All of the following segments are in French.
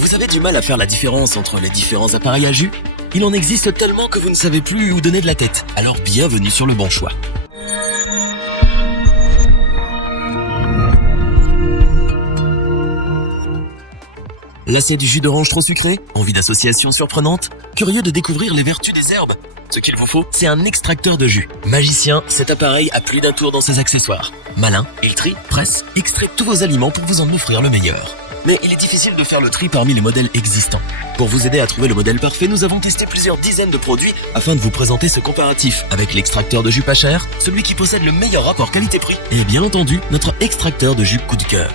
Vous avez du mal à faire la différence entre les différents appareils à jus? Il en existe tellement que vous ne savez plus où donner de la tête. Alors bienvenue sur le bon choix. Lassé du jus d'orange trop sucré? Envie d'associations surprenantes? Curieux de découvrir les vertus des herbes? Ce qu'il vous faut, c'est un extracteur de jus. Magicien, cet appareil a plus d'un tour dans ses accessoires. Malin, il trie, presse, extrait tous vos aliments pour vous en offrir le meilleur. Mais il est difficile de faire le tri parmi les modèles existants. Pour vous aider à trouver le modèle parfait, nous avons testé plusieurs dizaines de produits afin de vous présenter ce comparatif avec l'extracteur de jus pas cher, celui qui possède le meilleur rapport qualité-prix et bien entendu notre extracteur de jus coup de cœur.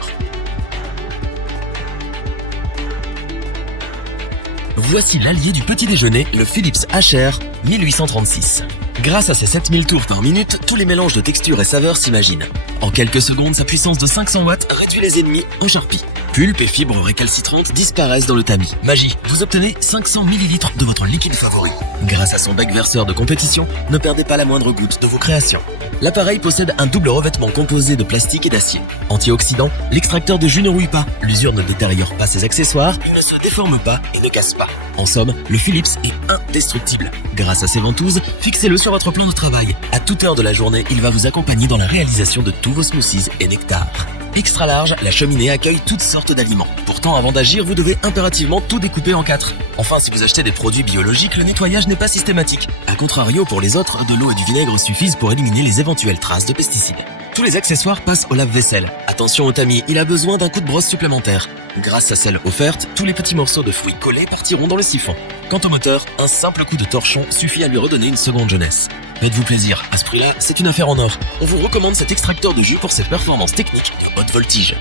Voici l'allié du petit déjeuner, le Philips HR 1836. Grâce à ses 7000 tours par minute, tous les mélanges de textures et saveurs s'imaginent. En quelques secondes, sa puissance de 500 watts réduit les ennemis en charpie. Pulpe et fibres récalcitrantes disparaissent dans le tamis. Magie, vous obtenez 500 ml de votre liquide favori. Grâce à son bec verseur de compétition, ne perdez pas la moindre goutte de vos créations. L'appareil possède un double revêtement composé de plastique et d'acier. Antioxydant, l'extracteur de jus ne rouille pas, l'usure ne détériore pas ses accessoires, il ne se déforme pas et ne casse pas. En somme, le Philips est indestructible. Grâce à ses ventouses, fixez-le sur votre plan de travail. À toute heure de la journée, il va vous accompagner dans la réalisation de tous vos smoothies et nectars. Extra large, la cheminée accueille toutes sortes d'aliments. Pourtant, avant d'agir, vous devez impérativement tout découper en 4. Enfin, si vous achetez des produits biologiques, le nettoyage n'est pas systématique. A contrario, pour les autres, de l'eau et du vinaigre suffisent pour éliminer les éventuelles traces de pesticides. Tous les accessoires passent au lave-vaisselle. Attention au tamis, il a besoin d'un coup de brosse supplémentaire. Grâce à celle offerte, tous les petits morceaux de fruits collés partiront dans le siphon. Quant au moteur, un simple coup de torchon suffit à lui redonner une seconde jeunesse. Faites-vous plaisir, à ce prix-là, c'est une affaire en or. On vous recommande cet extracteur de jus pour ses performances techniques de haute voltige.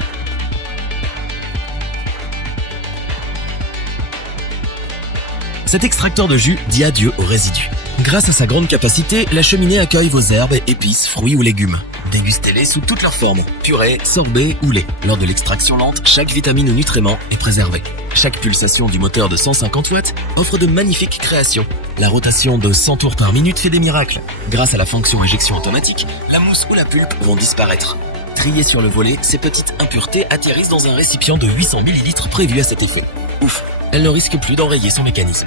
Cet extracteur de jus dit adieu aux résidus. Grâce à sa grande capacité, la cheminée accueille vos herbes, épices, fruits ou légumes. Dégustez-les sous toutes leurs formes, purée, sorbet ou lait. Lors de l'extraction lente, chaque vitamine ou nutriment est préservé. Chaque pulsation du moteur de 150 watts offre de magnifiques créations. La rotation de 100 tours par minute fait des miracles. Grâce à la fonction éjection automatique, la mousse ou la pulpe vont disparaître. Triées sur le volet, ces petites impuretés atterrissent dans un récipient de 800 ml prévu à cet effet. Ouf, elle ne risque plus d'enrayer son mécanisme.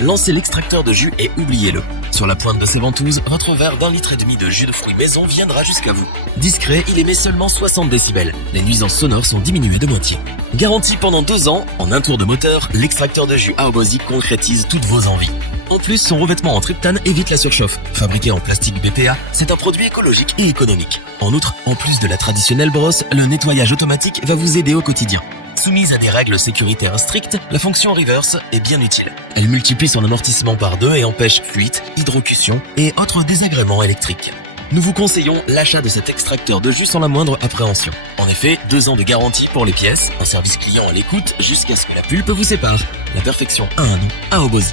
Lancez l'extracteur de jus et oubliez-le. Sur la pointe de ses ventouses, votre verre d'1,5 litre de jus de fruits maison viendra jusqu'à vous. Discret, il émet seulement 60 décibels. Les nuisances sonores sont diminuées de moitié. Garanti pendant 2 ans, en un tour de moteur, l'extracteur de jus Aobozy concrétise toutes vos envies. En plus, son revêtement en tryptane évite la surchauffe. Fabriqué en plastique BPA, c'est un produit écologique et économique. En outre, en plus de la traditionnelle brosse, le nettoyage automatique va vous aider au quotidien. Soumise à des règles sécuritaires strictes, la fonction reverse est bien utile. Elle multiplie son amortissement par 2 et empêche fuite, hydrocution et autres désagréments électriques. Nous vous conseillons l'achat de cet extracteur de jus sans la moindre appréhension. En effet, 2 ans de garantie pour les pièces, un service client à l'écoute jusqu'à ce que la pulpe vous sépare. La perfection a un nom, Aobozy.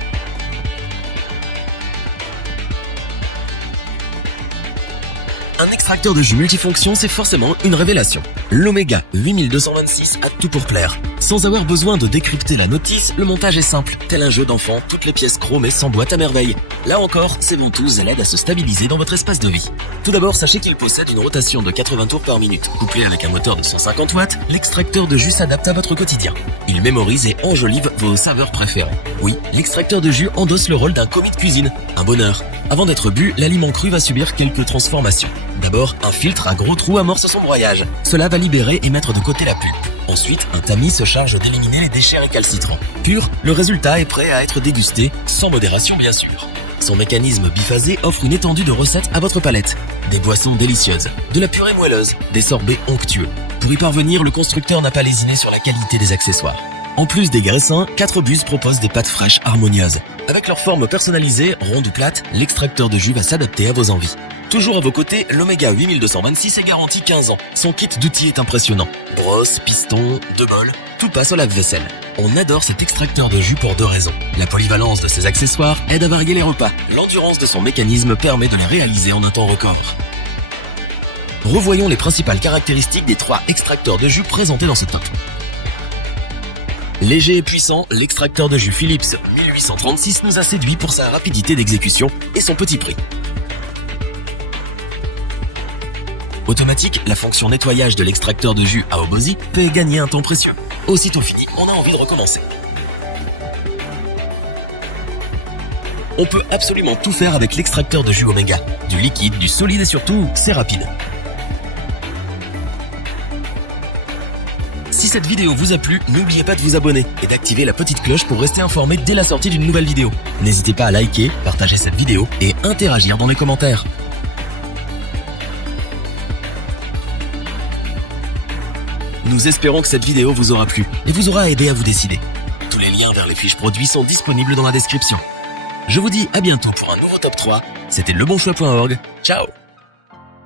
Un extracteur de jus multifonction, c'est forcément une révélation. L'Omega 8226 a tout pour plaire. Sans avoir besoin de décrypter la notice, le montage est simple. Tel un jeu d'enfant, toutes les pièces chromées s'emboîtent à merveille. Là encore, ces ventouses l'aident à se stabiliser dans votre espace de vie. Tout d'abord, sachez qu'il possède une rotation de 80 tours par minute. Couplé avec un moteur de 150 watts, l'extracteur de jus s'adapte à votre quotidien. Il mémorise et enjolive vos saveurs préférées. Oui, l'extracteur de jus endosse le rôle d'un commis de cuisine. Un bonheur. Avant d'être bu, l'aliment cru va subir quelques transformations. D'abord, un filtre à gros trous amorce son broyage. Cela va libérer et mettre de côté la pulpe. Ensuite, un tamis se charge d'éliminer les déchets récalcitrants. Pur, le résultat est prêt à être dégusté, sans modération bien sûr. Son mécanisme biphasé offre une étendue de recettes à votre palette. Des boissons délicieuses, de la purée moelleuse, des sorbets onctueux. Pour y parvenir, le constructeur n'a pas lésiné sur la qualité des accessoires. En plus des graissins, 4 bus proposent des pâtes fraîches harmonieuses. Avec leur forme personnalisée, ronde ou plate, l'extracteur de jus va s'adapter à vos envies. Toujours à vos côtés, l'Omega 8226 est garanti 15 ans. Son kit d'outils est impressionnant. Brosse, piston, 2 bols, tout passe au lave-vaisselle. On adore cet extracteur de jus pour 2 raisons. La polyvalence de ses accessoires aide à varier les repas. L'endurance de son mécanisme permet de les réaliser en un temps record. Revoyons les principales caractéristiques des 3 extracteurs de jus présentés dans ce top. Léger et puissant, l'extracteur de jus Philips 1836 nous a séduit pour sa rapidité d'exécution et son petit prix. Automatique, la fonction nettoyage de l'extracteur de jus Aobozy fait gagner un temps précieux. Aussitôt fini, on a envie de recommencer. On peut absolument tout faire avec l'extracteur de jus Omega. Du liquide, du solide et surtout, c'est rapide. Si cette vidéo vous a plu, n'oubliez pas de vous abonner et d'activer la petite cloche pour rester informé dès la sortie d'une nouvelle vidéo. N'hésitez pas à liker, partager cette vidéo et interagir dans les commentaires. Nous espérons que cette vidéo vous aura plu et vous aura aidé à vous décider. Tous les liens vers les fiches produits sont disponibles dans la description. Je vous dis à bientôt pour un nouveau top 3. C'était lebonchoix.org. Ciao!